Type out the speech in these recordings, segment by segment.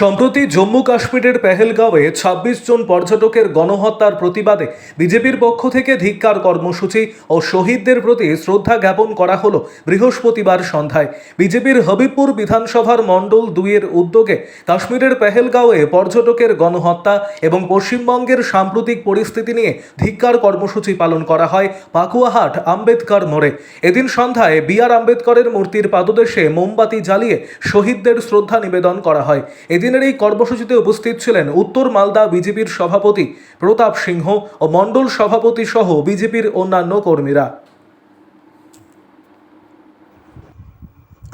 সম্প্রতি জম্মু কাশ্মীরের পেহেলগাঁওয়ে ২৬ জন পর্যটকের গণহত্যার প্রতিবাদে বিজেপির পক্ষ থেকে ধিক্কার কর্মসূচি ও শহীদদের প্রতি শ্রদ্ধা জ্ঞাপন করা হল বৃহস্পতিবার সন্ধ্যায়। বিজেপির হবিবপুর বিধানসভার মণ্ডল দুইয়ের উদ্যোগে কাশ্মীরের পেহেলগাঁওয়ে পর্যটকের গণহত্যা এবং পশ্চিমবঙ্গের সাম্প্রতিক পরিস্থিতি নিয়ে ধিক্কার কর্মসূচি পালন করা হয় পাকুয়াহাট আম্বেদকর মোড়ে। এদিন সন্ধ্যায় বি আর আম্বেদকরের মূর্তির পাদদেশে মোমবাতি জ্বালিয়ে শহীদদের শ্রদ্ধা নিবেদন করা হয়। এদিনের এই কর্মসূচিতে উপস্থিত ছিলেন উত্তর মালদা বিজেপির সভাপতি প্রতাপ সিংহ ও মণ্ডল সভাপতি সহ বিজেপির অন্যান্য কর্মীরা।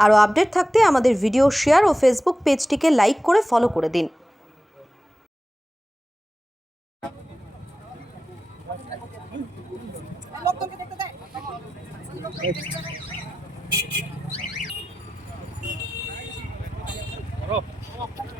আরও আপডেট থাকতে আমাদের ভিডিও শেয়ার ও ফেসবুক পেজটিকে লাইক করে ফলো করে দিন।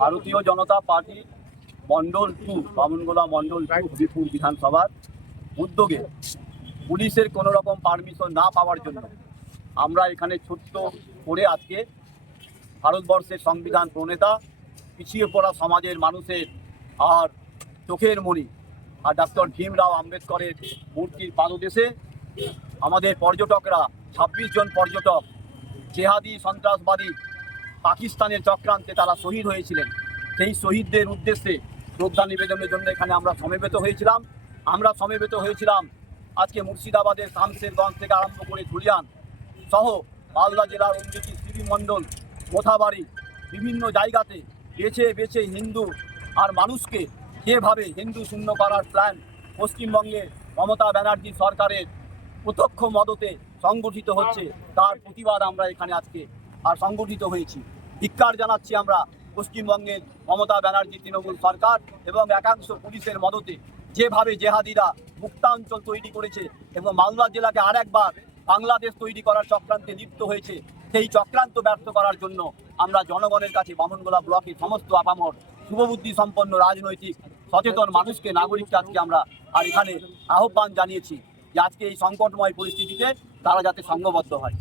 Bharatiya Janata party mandal two, Bamangola mandal two বিধানসভার উদ্যোগে পুলিশের কোনো রকম পারমিশন না পাওয়ার জন্য আমরা এখানে ছোট্ট করে আজকে ভারতবর্ষের সংবিধান প্রণেতা, পিছিয়ে পড়া সমাজের মানুষের আর চোখের মণি আর ডক্টর ভীমরাও আম্বেদকরের মূর্তির পাদদেশে আমাদের পর্যটকরা, ছাব্বিশ জন পর্যটক জেহাদি, সন্ত্রাসবাদী পাকিস্তানের চক্রান্তে তারা শহীদ হয়েছিলেন। সেই শহীদদের উদ্দেশ্যে শ্রদ্ধা নিবেদনের জন্য এখানে আমরা সমবেত হয়েছিলাম। আমরা সমবেত হয়েছিলাম আজকে মুর্শিদাবাদের শামশেরগঞ্জ থেকে আরম্ভ করে ধুলিয়ান সহ মালদা জেলার অঙ্গিকি শ্রীমণ্ডল মোথাবাড়ি বিভিন্ন জায়গাতে বেছে বেছে হিন্দু আর মানুষকে যেভাবে হিন্দু শূন্য করার প্ল্যান পশ্চিমবঙ্গে মমতা ব্যানার্জি সরকারের প্রত্যক্ষ মদতে সংগঠিত হচ্ছে, তার প্রতিবাদ আমরা এখানে আজকে আর সংগঠিত হয়েছি। ধিক্কার জানাচ্ছি আমরা পশ্চিমবঙ্গের মমতা ব্যানার্জি, তৃণমূল সরকার এবং একাংশ পুলিশের মদতে যেভাবে জেহাদিরা মুক্তাঞ্চল তৈরি করেছে এবং মালদা জেলাকে আরেকবার বাংলাদেশ তৈরি করার চক্রান্তে লিপ্ত হয়েছে, সেই চক্রান্ত ব্যর্থ করার জন্য আমরা জনগণের কাছে বামনগোলা ব্লকের সমস্ত আপামর শুভবুদ্ধি সম্পন্ন রাজনৈতিক সচেতন মানুষকে, নাগরিককে আজকে আমরা আর এখানে আহ্বান জানিয়েছি। আজকে এই সংকটময় পরিস্থিতিতে তারা যাতে সংঘবদ্ধ হয়।